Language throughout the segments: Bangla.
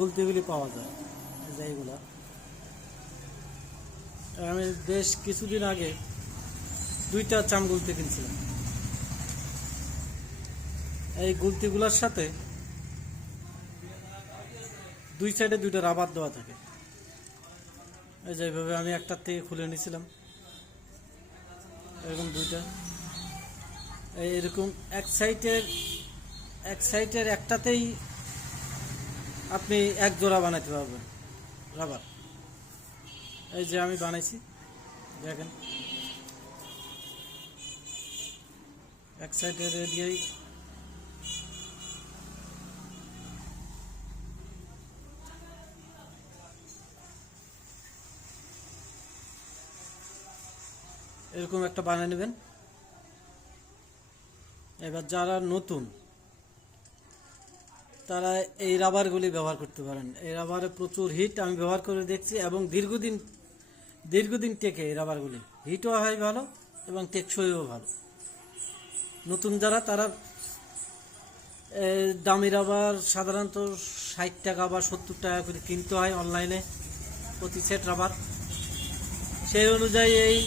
গুলতিগুলি পাওয়া যায় এইগুলা। আমি বেশ কিছুদিন আগে 2টা চাম গুলতি কিনছিলাম। এই গুলতিগুলোর সাথে 2 সাইডে 2টা রাবার দেওয়া থাকে। এই যেভাবে আমি একটার থেকে খুলে নিয়েছিলাম, এরকম 2টা। এরকম এক সাইডের একটাতেই আপনি 1 জোড়া বানাতে পারবেন রাবার। এই যে আমি বানাইছি, দেখেন এক সাইডের দিয়েই এরকম একটা বানিয়ে নেবেন। এবার যারা নতুন তারা এই রাবারগুলি ব্যবহার করতে পারেন। এই রাবারে প্রচুর হিট, আমি ব্যবহার করে দেখছি, এবং দীর্ঘদিন টেকে এই রাবারগুলি। হিটও হয় ভালো এবং টেকসইও ভালো। নতুন যারা তারা দামি রাবার সাধারণত 60 টাকা বা 70 টাকা করে কিনতে হয় অনলাইনে প্রতি সেট রাবার। সেই অনুযায়ী এই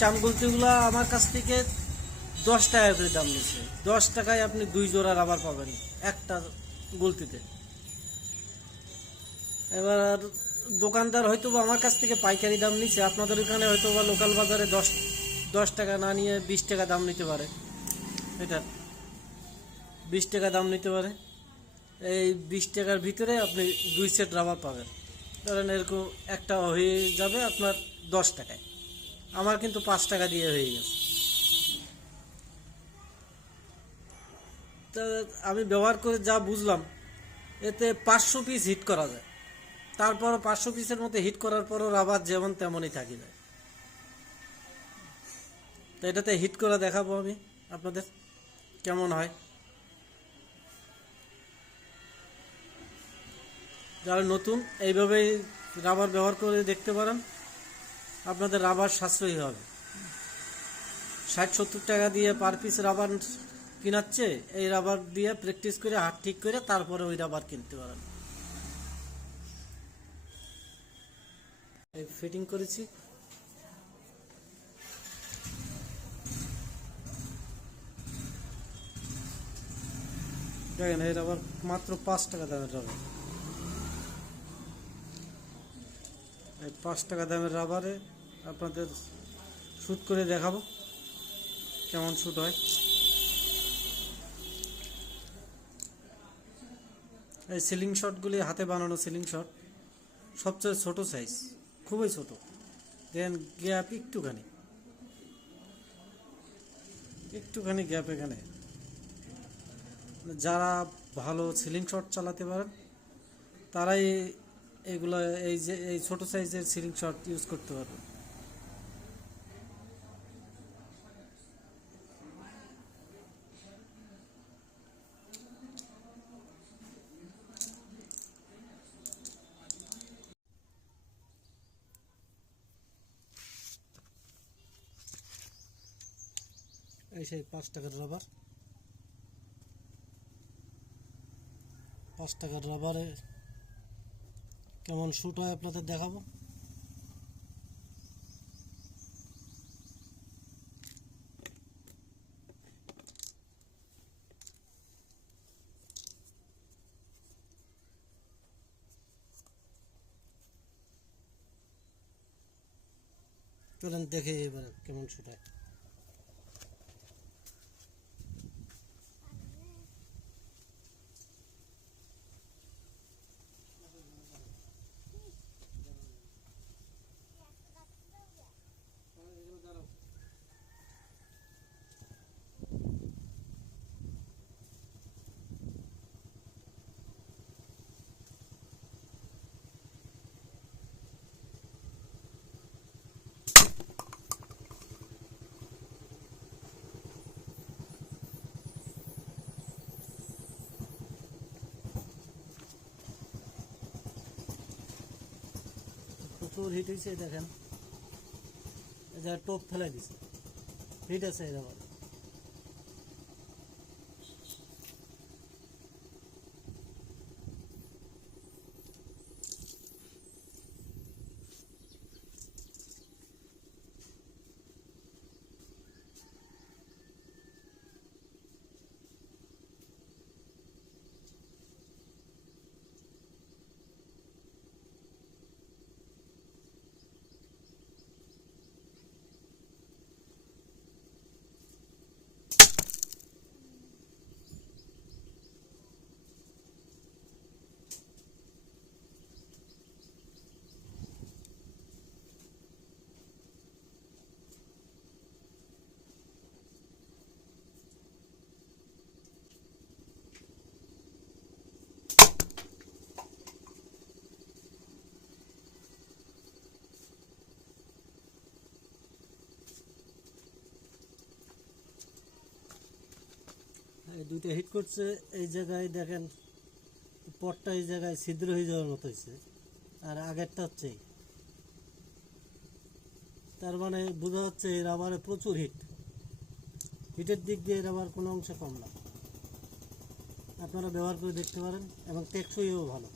চামগুলতিগুলো আমার কাছ থেকে 10 টাকা করে দাম নিচ্ছে। 10 টাকায় আপনি 2 জোড়া রাবার পাবেন একটা গুলতিতে। এবার দোকানদার হয়তো বা আমার কাছ থেকে পাইকারি দাম নিচ্ছে, আপনাদের ওখানে হয়তো বা লোকাল বাজারে 10 টাকা না নিয়ে 20 টাকা দাম নিতে পারে। এটা 20 টাকা দাম নিতে পারে। এই 20 টাকার ভিতরে আপনি 2 সেট রাবার পাবেন। ধরেন এরকম একটা হয়ে যাবে আপনার 10 টাকায়। আমার কিন্তু 5 টাকা দিয়ে হয়ে গেছে। তা আমি ব্যবহার করে যা বুঝলাম, এতে 500 পিস হিট করা যায়। তারপরও 500 পিসের মধ্যে হিট করার পরও রাবার যেমন তেমনই থাকি যায়। তো এটাতে হিট করে দেখাবো আমি আপনাদের কেমন হয়। যারা নতুন এইভাবেই রাবার ব্যবহার করে দেখতে পারেন, আপনাদের রাবার সাশ্রয়ী হবে। 60-70 টাকা দিয়ে পার পিস রাবার কিনাচ্ছে, এই রাবার দিয়ে প্র্যাকটিস করে হাত ঠিক করে তারপরে ওই রাবার কিনতে পারেন। এই ফিটিং করেছি, দেখেন এই রাবার মাত্র 5 টাকা দামের রাবার। এই 5 টাকা দামের রাবারে আপনাদের শ্যুট করে দেখাবো কেমন শ্যুট হয়। এই সিলিং শটগুলি হাতে বানানো সিলিং শট, সবচেয়ে ছোট সাইজ, খুবই ছোট। দেন গ্যাপ একটুখানি গ্যাপ এখানে। যারা ভালো সিলিং শট চালাতে পারেন তারাই এগুলো এই ছোট সাইজের সিলিং শট ইউজ করতে পারবে। এই সেই 5 টাকার রাবার। 5 টাকার রাবারে কেমন শ্যুট হয় আপনাদের দেখাবো। চলেন দেখে এবার কেমন শ্যুট হয়। প্রচুর হিট হয়েছে, দেখেন যা টোপ ফেলাই দিছে, হিট আছে এই রাবার। এই দুইটা হিট করছে, এই জায়গায় দেখেন পটটা এই জায়গায় ছিদ্র হয়ে যাওয়ার মতো হয়েছে, আর আগেরটা হচ্ছে এই। তার মানে বোঝা যাচ্ছে এই রাবারে প্রচুর হিট, হিটের দিক দিয়ে এই রাবার কোনো অংশে কম না। আপনারা ব্যবহার করে দেখতে পারেন এবং টেকসইও ভালো।